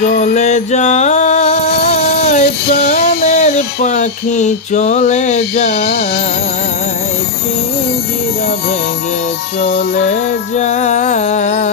চলে যায় প্রাণের পাখি, চলে যায় পিঞ্জিরা ভেঙে চলে যায়।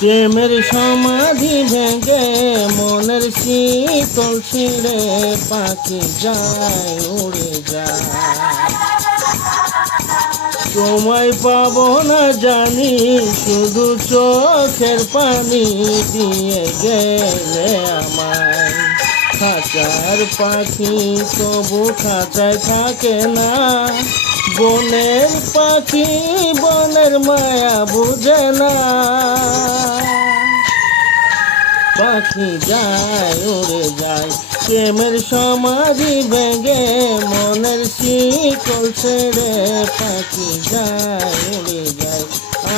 প্রেমের সমাধি ভেঙে মনের শীতল ছিঁড়ে পাখি যায় উড়ে যায়। সময় পাবো না জানি, শুধু চোখের পানি দিয়ে গেলে আমায়। খাঁচার পাখি তবু খাঁচায় থাকে না, বনের পাখি বনের মায়া বুঝে না। পাখি যায় উড়ে যায় প্রেমের সমাধি ভেঙে মনের শিকল ছেড়ে পাখি যায় উড়ে যায়,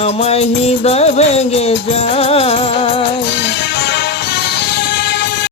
আমায় হৃদয় ভেঙে যায়।